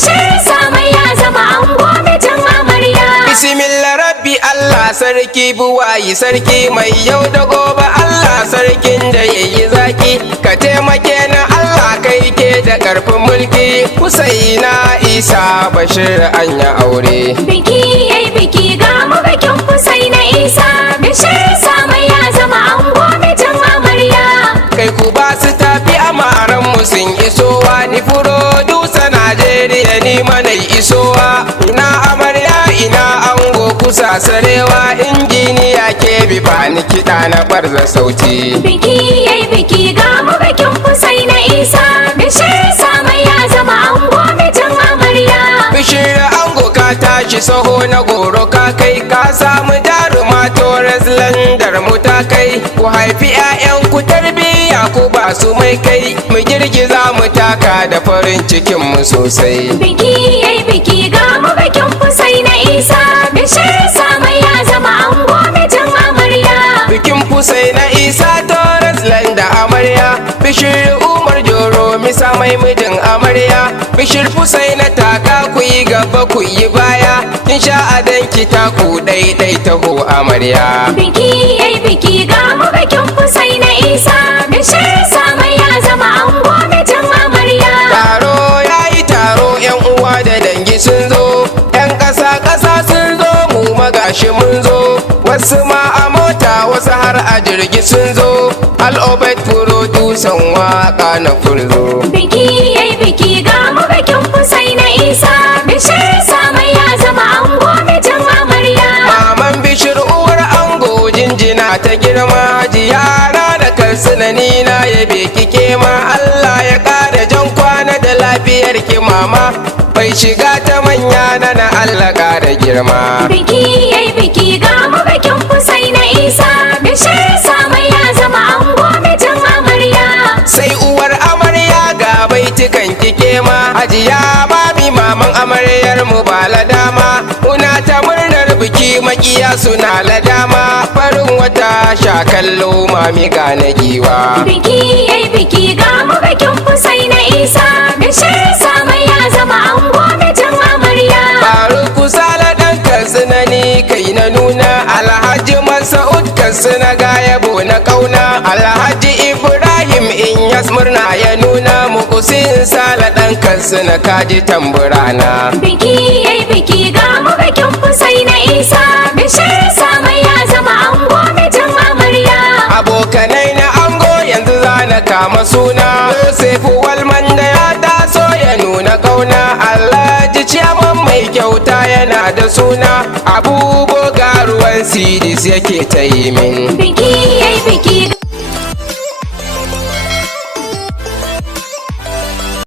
bishir samai ya zama ango mijin amarya. Bismillah rabbi Allah sarki buwayi sarki mai yau da gobe Allah sarkin da yayi zaki ka taimake na Allah kai ke da karfin mulki Husaina Isa Bashir anya aure. Biki yayi biki ga mu bikin Husaina Isa bishir samai ya zama ango mijin amarya. Kai ku ba su tafi amaran mu sun isowa ni furodusa Najeriya ni mana isowa ina amarya ina ango kusa sarewa injiniya ke bi bani kiɗa na barza sauti. Biki yayi biki ga mu bikin Husaina Isa bishir samai ya zama ango mijin amarya. Bishir ango ka tashi saho na goro ka kai ka samu jaruma Torres landar mu ta kai ku haifi 'ya'yan ku tarbiyya ku ba su mai kai mu girgiza mu taka da farin cikin mu sosai. Biki yayi biki ga mu bikin Husaina Isa bishir samai ya zama ango mijin amarya. Bikin Husaina Isa Torres landa amarya Bishir Umar Joro misa mai mijin amarya Bishir Husaina taka ku yi gaba ku yi baya kin sha adan ki taku daidai taho amarya. Biki yayi biki ga mu bikin Husaina Isa bishir samai ya zama ango mijin amarya. Taro yayi taro yan uwa da dangi sun zo yan ƙasa sun zo mu magashi mun zo wasu ma a mota wasu har a jirgi sun zo al'obet furodusan waka na furzo. Biki yayi biki ga mu bikin Husaina Isa bishir samai ya zama ango mijin amarya. Maman Bishir uwar ango jinjina ta girma hajiya da karsuna ni na yabe kike ma Allah ya ƙara jan kwana da lafiyar ki mama bai shiga ta manya na Allah ƙara girma. Biki yayi biki ga mu bikin Husaina Isa bishir samai ya zama ango mijin amarya. Sai uwar amarya ga baitukan kike ma hajiya mami maman amaryar mu ba ladama muna ta murnar biki makiya suna ladama farin wata sha kallo mami ga na giwa. Biki yayi biki ga mu bikin Husaina Isa bishir samai ya zama ango mijin amarya. Faruku sala dan kansunani kai na nuna Alhaji Masa'ud kansuna ga yabo na kauna Alhaji Ibrahim Inyas murna ya nuna mukusin sala dan kansuna kaji tamburana. Biki yayi biki ga mu bikin Husaina Isa bishir samai ya zama ango mijin amarya. Abokanai na ango yanzu zana kama suna Yosefu Walman da ya taso ya nuna kauna Alhaji Ciyaman mai kyauta yana da suna Abubuwa ruwan sidis yake ta yi min. Biki yayi biki